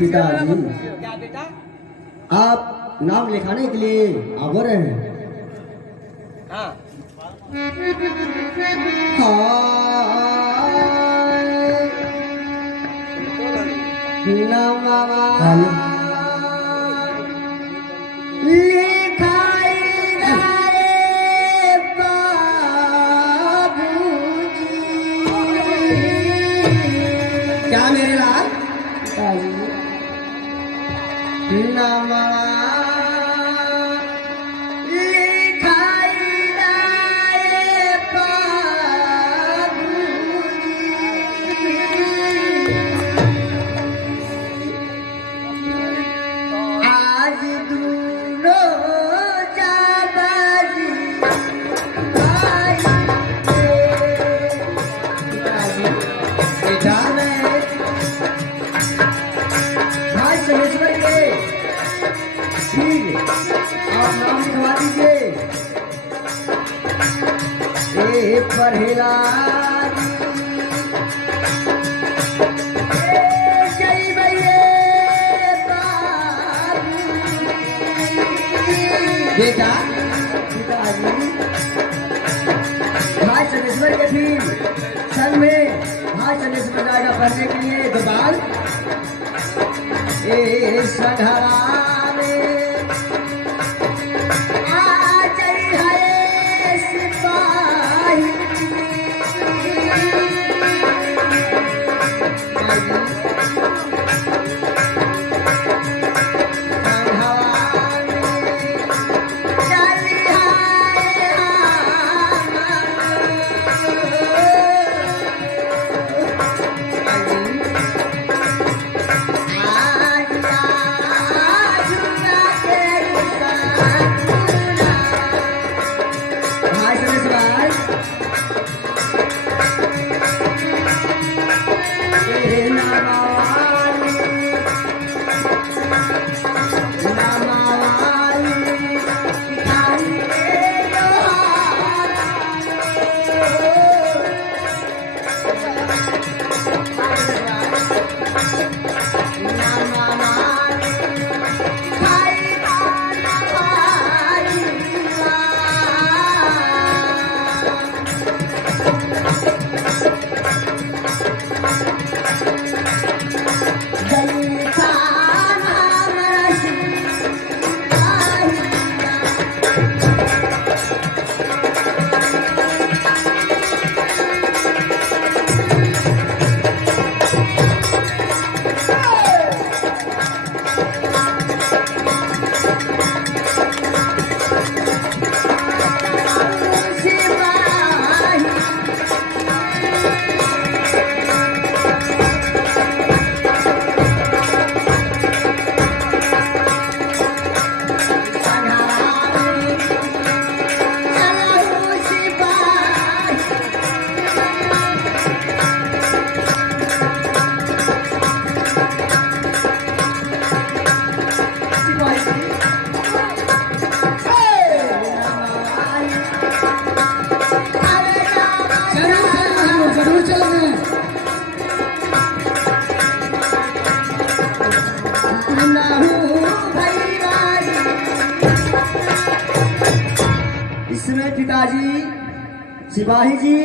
पिताजी क्या बेटा? आप नाम लिखाने के लिए आ रहे हैं। हाँ क्या मेरे लाल नमा आप नाम लिखवा दीजिए। परहेला बेटा पिताजी भाई चंदेश्वर के भी संग में भाई चंदेश्वर जाएगा पढ़ने के लिए गोपाल सघरा इसमें पिताजी सिपाही जी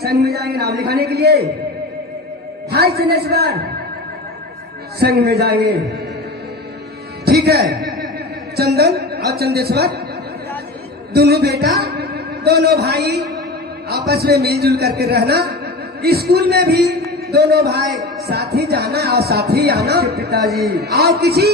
संग में जाएंगे नाम लिखाने के लिए। भाई चंदेश्वर संग में जाएंगे। ठीक है चंदन और चंदेश्वर दोनों बेटा दोनों भाई आपस में मिलजुल करके रहना। स्कूल में भी दोनों भाई साथ ही जाना और साथ ही आना। पिताजी और किसी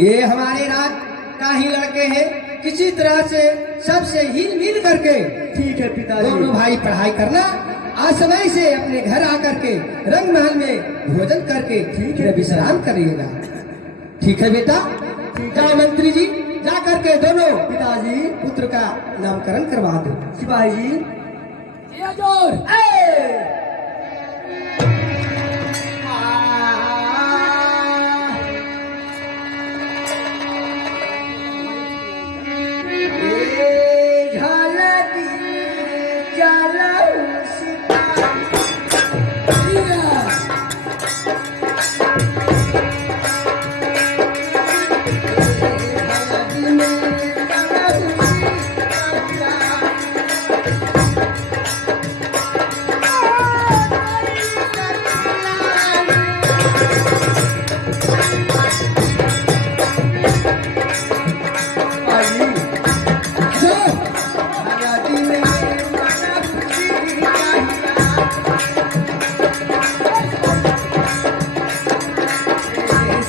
ये हमारे रात का ही लड़के हैं, किसी तरह से सबसे हिल मिल करके ठीक है पिताजी। दोनों भाई पढ़ाई करना आज समय से अपने घर आकर के रंग महल में भोजन करके ठीक है विश्राम करिएगा। ठीक है बेटा। जाओ मंत्री जी जा करके दोनों पिताजी पुत्र का नामकरण करवा दो। सिपाही जी जोर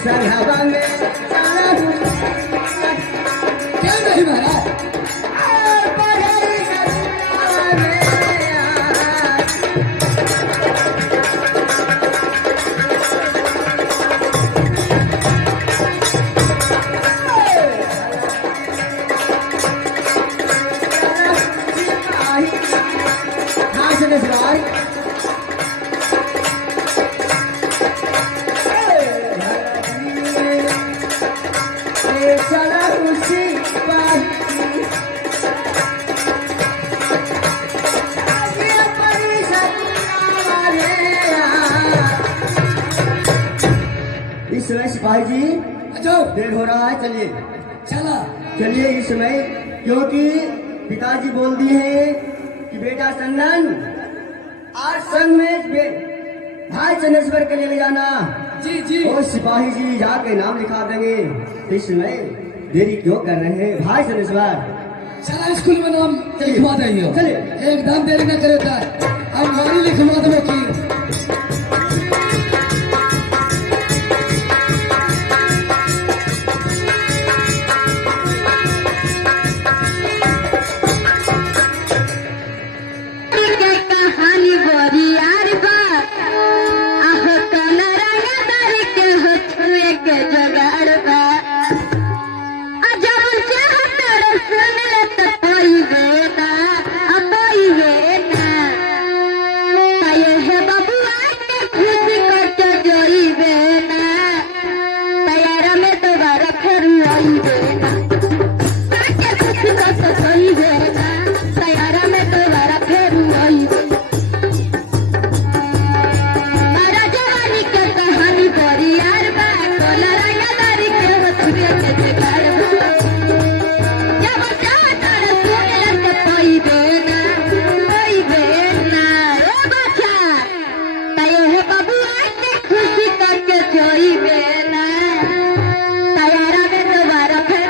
संघवा में चला हूँ क्या नहीं महाराज पढ़ई संघवा में चला उसी इस समय सिपाही जी अच्छा देर हो रहा है, चलिए चला चलिए इस समय, क्योंकि पिताजी बोल दिए हैं कि बेटा चंदन आज संग में भाई चंदेश्वर के लिए ले जाना जी जी और सिपाही जी जाके नाम लिखा देंगे। इस समय देरी क्यों कर रहे हैं भाई चंदेश्वर? चला स्कूल में नाम लिखवा देंगे चलिए। एकदम देरी न करे था अब मारी लिखवा दो की कहानी बोरी यार बा आहो कलरा यादर के हो छुए के जुगाड़ बा जब चाहतर सुन ले तो कोई बेना कोई बेना ताये है बबुआ के खुशी करके जोई बेना तैयार में दोबारा फिर आई बेना ताके खुशी करके जोई बेना तैयार में दोबारा फिर आई बेना मारा जवानी के कहानी बोरी यार बा कोलरा यादारी के हो छुए के जुगाड़ बा जब चाहतर सुन ले तो कोई बेना ए बच्चा ताये है बबुआ के खुशी करके जोई बेना तैयार में दोबारा फिर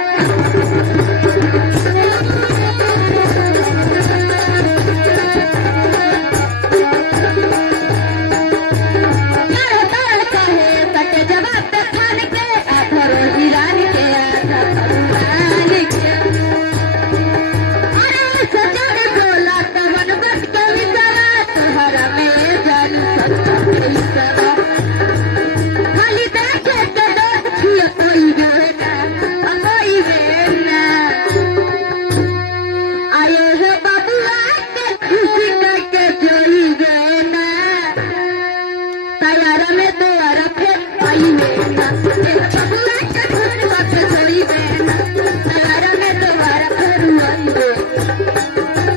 आये है बबुआ के खुशी करके जोई बेना तैयार में दोबारा फिर आई बेना बबुआ के खुशी करके जोई बेना तैयार में दोबारा फिर आई बेना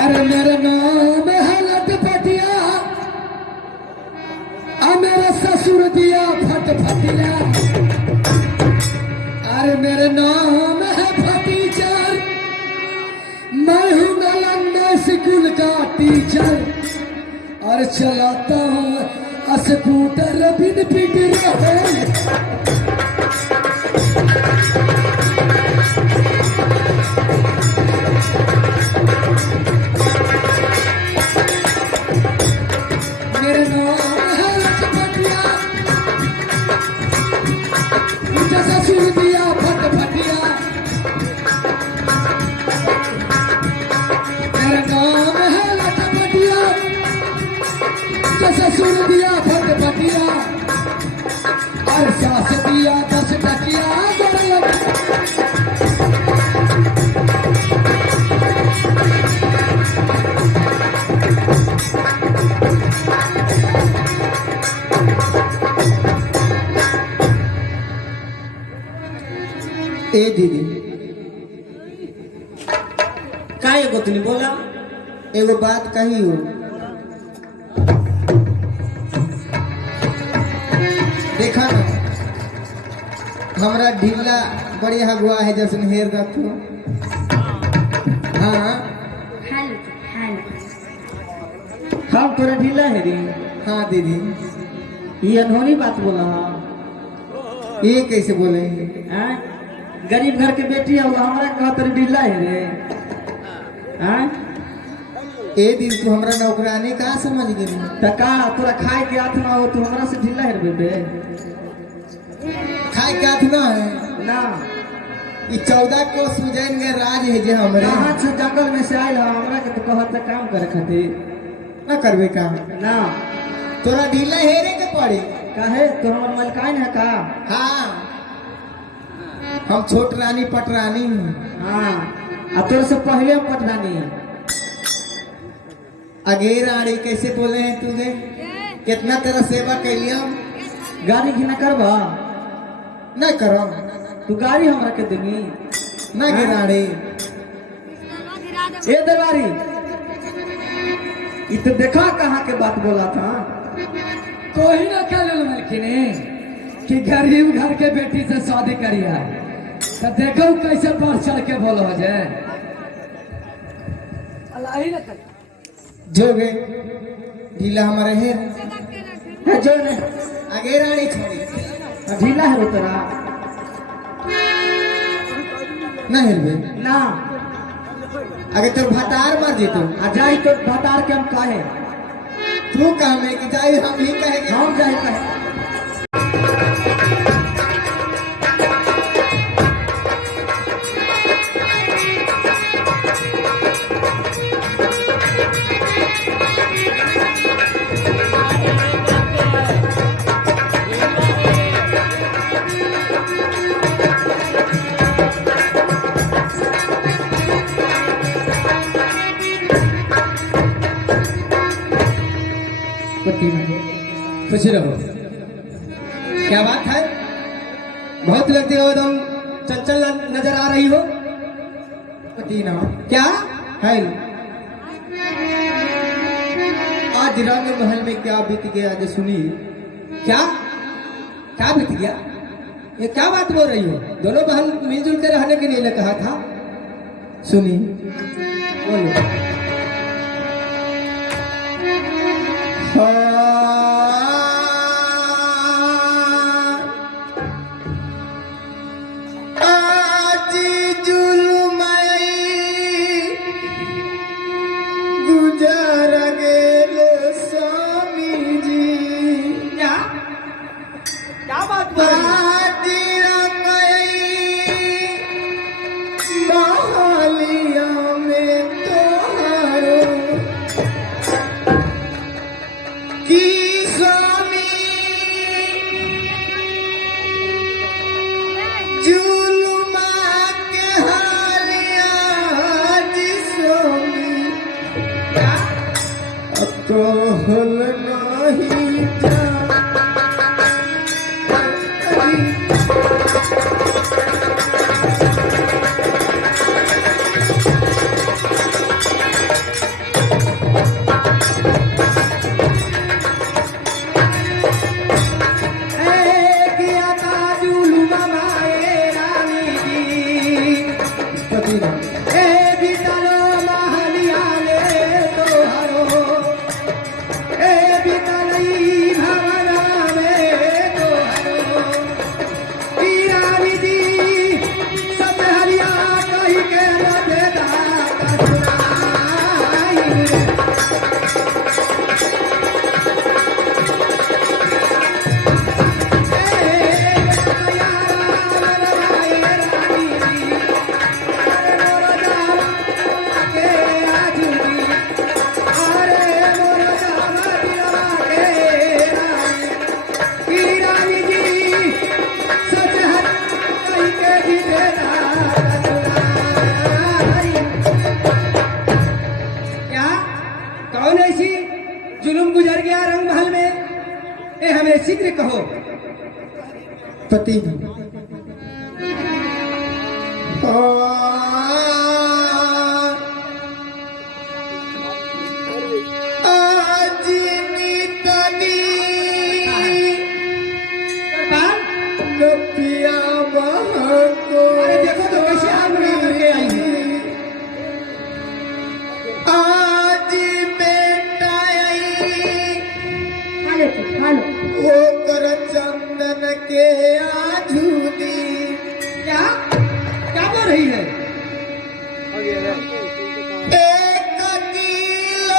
अरे मेरा नाम है लटपटिया मेरा ससुर दिया फटफटिया अरे मेरे नाम है फटीचर मैं हूँ नालंदा स्कूल का टीचर और चलाता हूँ स्कूटर बिन पिट रहे मेरे नाम है लटपटिया मुझे ससुर दिया फटफटिया मेरा नाम है लटपटिया मुझे ससुर दिया फटफटिया और सास दिया 10 टकिया ए दीदी का एगो तनी बोला एगो बात कही हो देखा ना हमरा ढीला बड़ी हगुआ है जैसे हेर रखो हाँ हम तोरा ढीला है रे। हाँ दीदी ये अनहोनी बात बोला ये कैसे बोले हाँ? गरीब घर के बेटी है हमारा कहा तेरे ढीला है रे। हाँ? ए दिन तू हमरा नौकरानी का समझ गेली टका तोरा खाए के हाथ ना हो तू हमरा से ढीला है बेबे खाए के हाथ ना है ना ई 14 को सुजैन के राज है जे हमरे कहाँ से जंगल में से आयल है हमरा के तो कहत है काम करे खातिर ना करबे काम ना तोरा ढीला हेरे के पड़ी काहे तो हमर मलकाइन है का हाँ हम छोट रानी पटरानी हूँ हाँ आ तोर से पहले हम पटरानी अगे रानी कैसे बोले हैं तूने कितना तेरा सेवा कैलिया गाड़ी घिना करबा ना करो तू गाड़ी हमरा के देनी ना गे रानी ए दरबारी ई तो देखा कहाँ के बात बोला था कोई ना कल मलकिनी कि गरीब घर के बेटी से शादी करिया तो देखो कैसे बढ़ चढ़ के बोलो हो जाए जो गे ढीला हमारे है जो ने आगे रानी छोड़ी ढीला है तेरा ना हिलबे ना अगर तोर भतार मर जीतो आ जाई तो भतार के हम कहे तू काम है कि जाई हम ही कहेंगे हम जाई कहे खुश रहो क्या बात है बहुत लगती हो एकदम चंचल नजर आ रही हो पतीना क्या है आज रंग महल में क्या बीत गया आज सुनी क्या क्या बीत गया ये क्या बात बोल रही हो दोनों बहन मिलजुल कर रहने के लिए कहा था सुनी बोलो आज जुलुमई गुजर गेलो स्वामी जी क्या बात बहालिया में तोहारो की स्वामी जुलुमा के हालिया जी स्वामी अब तो हल नहीं जा जुलुम गुजर गया रंग महल में ए हमें शीघ्र कहो पति आज नीतनी गपिया बहको अरे देखो तो कैसे हाथ बना करके आई है वो कर चंदन के आजूदी क्या क्या बोल रही है एक किलो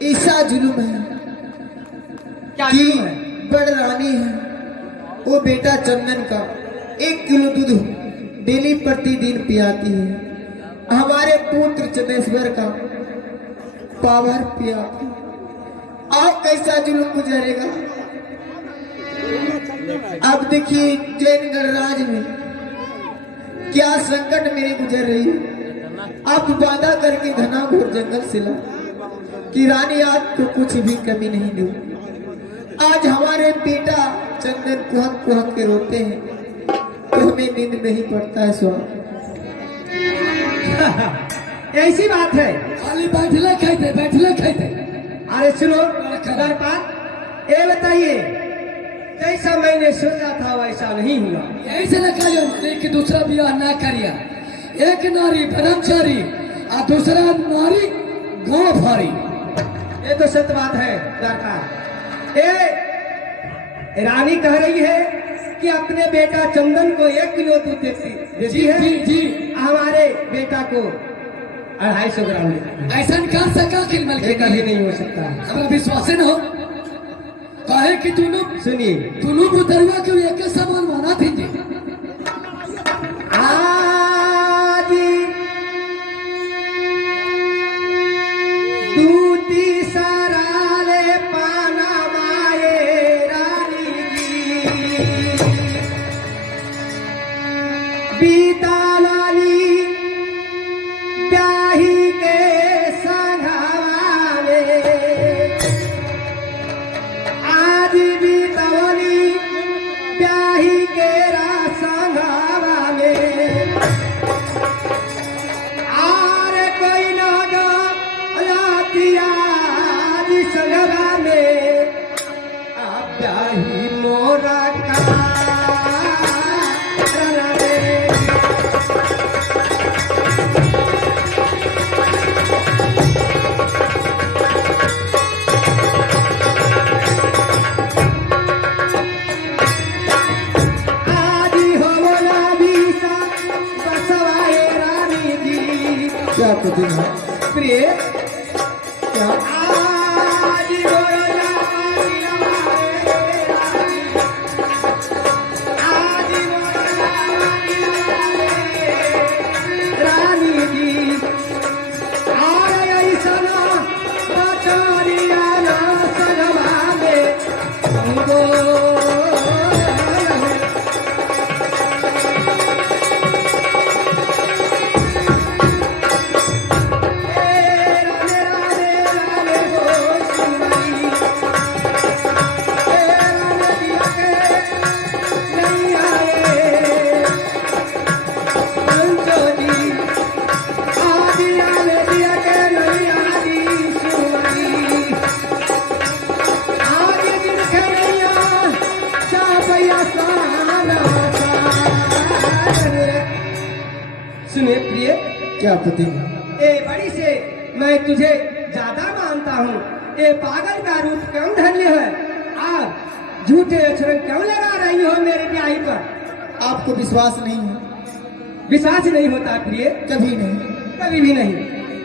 ऐसा जुल्म है क्या कि जुल्म है? बड़ रानी है, वो बेटा चंदन का 1 किलो दूध डेली प्रतिदिन पियाती है। हमारे पुत्र चंदेश्वर का पावर पियाती है। आप कैसा जुल्म गुजरेगा? अब देखिए जैन गणराज में क्या संकट मेरी गुजर रही है। आप वादा करके घना घोर जंगल से ला कि रानी आपको कुछ भी कमी नहीं दूँ। आज हमारे बेटा चंदन कुहक कुहक के रोते हैं तो हमें नींद नहीं पड़ता है स्वामी। ऐसी बात है। खाली बैठले खाते। अरे सुनो दरपाल, ये बताइए जैसा मैंने सोचा था वैसा नहीं हुआ। ऐसे न कहियो कि दूसरा विवाह ना करिया। एक नारी ब्रह्मचारी और दूसरा नारी गांव भारी। ये तो सत्य बात है दरपाल। ये रानी कह रही है कि अपने बेटा चंदन को 1 किलो दूध देती है, जी हमारे बेटा को 250 ग्राम देती है। ऐसा कर सका कि ये कभी नहीं हो सकता। हमारा विश्वास न हो कहे कि सुनिए, दोनों बुतरुआ के एक समान माना थी जी। आज दूती सराले पाना माए रानी जी, बीता लाली ब्याही के संघावा में, आज बीतवली ब्याही के संघावा में। आरे कोई ना लातिया संघवा में, अब ब्याही मोरा का क्या कुछ है प्रिय क्या? आज बोला आज रानी जी, आए ऐसा बचारिया ना सजवा में हमको। सुनिए प्रिय, क्या पति ए बड़ी से मैं तुझे ज्यादा मानता हूँ। ए पागल का रूप क्यों धन्य है और झूठे अक्षर क्यों लगा रही हो मेरे ब्याही पर? आपको विश्वास नहीं है? विश्वास नहीं होता प्रिय, कभी नहीं। कभी भी नहीं।